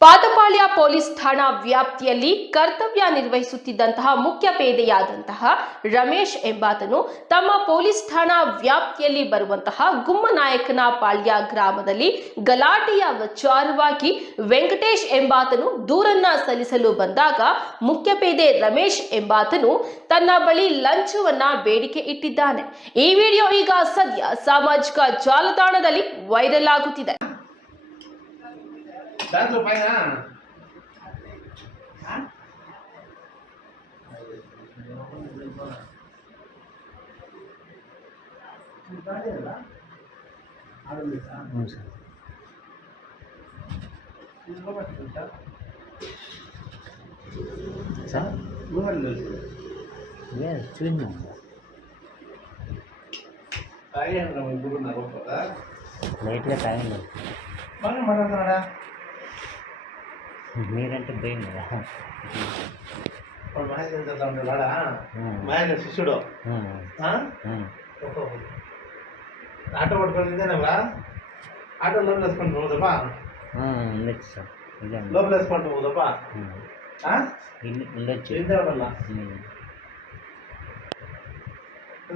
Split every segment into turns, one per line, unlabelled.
ಪಾದಪಾಳ್ಯ police ಠಾಣಾ ವ್ಯಾಪ್ತಿಯಲ್ಲಿ ಕರ್ತವ್ಯ ನಿರ್ವಹಿಸುತ್ತಿದ್ದಂತಹ ಮುಖ್ಯ ಪೇದೆಯಾದಂತಹ ರಮೇಶ್ ಎಂಬಾತನು ತಮ್ಮ ಪೊಲೀಸ್ ಠಾಣಾ ವ್ಯಾಪ್ತಿಯಲ್ಲಿ ಬರುವಂತಹ ಗುಮ್ಮನಾಯಕನ ಪಾಳ್ಯ ಗ್ರಾಮದಲ್ಲಿ ಗಲಾಟೆಯ ವಿಚಾರವಾಗಿ ವೆಂಕಟೇಶ್ ಎಂಬಾತನು ದೂರನ್ನ ಸಲ್ಲಿಸಲು ಬಂದಾಗ ಮುಖ್ಯ ಪೇದೆ ರಮೇಶ್ ಎಂಬಾತನು ತನ್ನ ಬಳಿ ಲಂಚವನ್ನ ಬೇಡಿಕೆ ಇಟ್ಟಿದ್ದಾನೆ. ಈ ವಿಡಿಯೋ ಈಗ ಸದ್ಯ ಸಾಮಾಜಿಕ ಜಾಲತಾಣದಲ್ಲಿ ವೈರಲ್ ಆಗುತ್ತಿದೆ.
దాంట్లో పైన
అవును సార్ సార్ ఇదే చూసినాం లైట్గా తాగండి
బాగా మాట్లాడుతున్నాడా
మీరంటే భయం కదా.
మహేంద్ర శిష్యుడు. ఆటో పట్టుకొని ఇదేనా ఆటో లోపల వేసుకొని పోదప్పా లోపల వేసుకుంటూ పోదప్పా
ఉండొచ్చు.
ఇది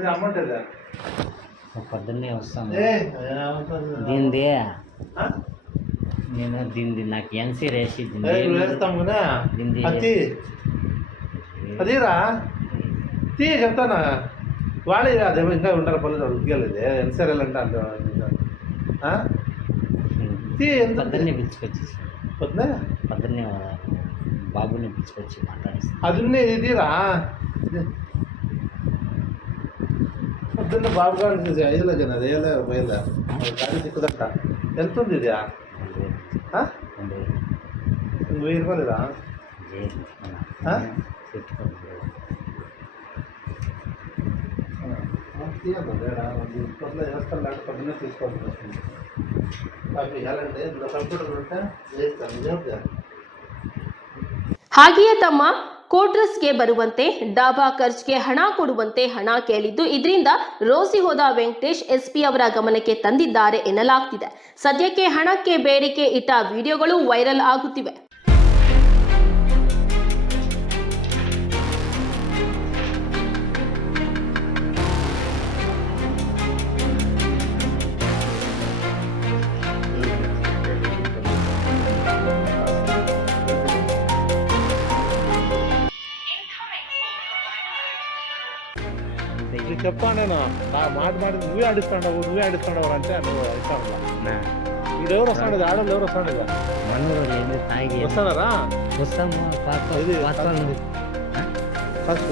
అమౌంట్
పద్దెన్నే వస్తాను. దీనిదే
ఆ?
నేను దీనిది నాకు ఎన్సీ రేసి
ఏ, నువ్వు వేస్తాం కదా
దీనిది
అది అదిరా తీ చెప్తానా వాళ్ళే అదే ఇంకా ఉంటారు పల్లెలు ఉద్యోగాలేదు ఎన్సీఆర్ఎల్ అంటే అంత ఆ? తీ ఎంత
పొద్దున్నే పిలుచుకొచ్చేసి
పొద్దున
పొద్దున్నే బాబుని పిలుచుకొచ్చి మాట్లాడిస్తాను
అది ఉన్నది ఇదిరా ఇది. పొద్దున్న బాబు గారు ఐదులో జన అది ఏళ్ళ బయలుదా గాడి దిక్కుదంట ఎంత ఉంది ఇది ఆ? వెయ్యి రూపాయలురా ఆ? పొద్దున చేస్తాను లేకపోతే పొద్దున్నే తీసుకోవాల్సి వస్తుంది అవి ఇవ్వాలంటే ఇందులో కంప్యూటర్ ఉంటే చేస్తాను నిజం
ಹಾಗೆಯೇ ತಮ್ಮ ಕೋಟ್ರಸ್ಗೆ ಬರುವಂತೆ, ಡಾಬಾ ಖರ್ಚ್ಗೆ ಹಣ ಕೊಡುವಂತೆ ಹಣ ಕೇಳಿದ್ದು ಇದರಿಂದ ರೋಸಿ ಹೋದ ವೆಂಕಟೇಶ್ ಎಸ್ಪಿ ಅವರ ಗಮನಕ್ಕೆ ತಂದಿದ್ದಾರೆ ಎನ್ನಲಾಗ್ತಿದೆ. ಸದ್ಯಕ್ಕೆ ಹಣಕ್ಕೆ ಬೇಡಿಕೆ ಇಟ್ಟ ವಿಡಿಯೋಗಳು ವೈರಲ್ ಆಗುತ್ತಿವೆ.
నీకు చెప్పాను నేను నా మాట మాట నువ్వే ఆడిస్తాడవు నువ్వే ఆడిస్తాడవు అంటే నువ్వు ఇస్తాను వీడు ఎవరు వస్తాడు? ఆడవాళ్ళు ఎవరు వస్తాడు ఇక?
తాగి
వస్తాడారా
వస్తాము
ఇది ఫస్ట్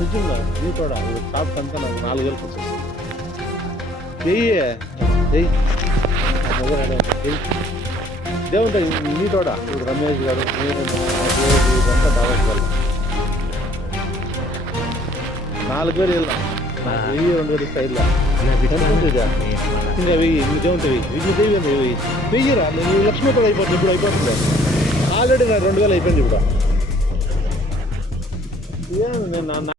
నిజంగా నీ కూడా టాప్ అంతా నాకు నాలుగు వేలకు వచ్చేసి చెయ్యి. చెయ్యి. దేవుంటే నీ తోడ ఇప్పుడు రమేష్ గారు నేను ఇదంతా దావత్ నాలుగు వేలు వెళ్ళాం వెయ్యి రెండు వేలు ఉంది ఇది? ఇంకా వెయ్యి నీ దేవుంటే వెయ్యి వెయ్యి వెయ్యి. వెయ్యి వెయ్యిరా నేను లక్ష్మీపతి అయిపోతుంది ఇప్పుడు అయిపోతుంది. ఆల్రెడీ నా రెండు వేలు అయిపోయింది ఇప్పుడు. ఏం నేను నా-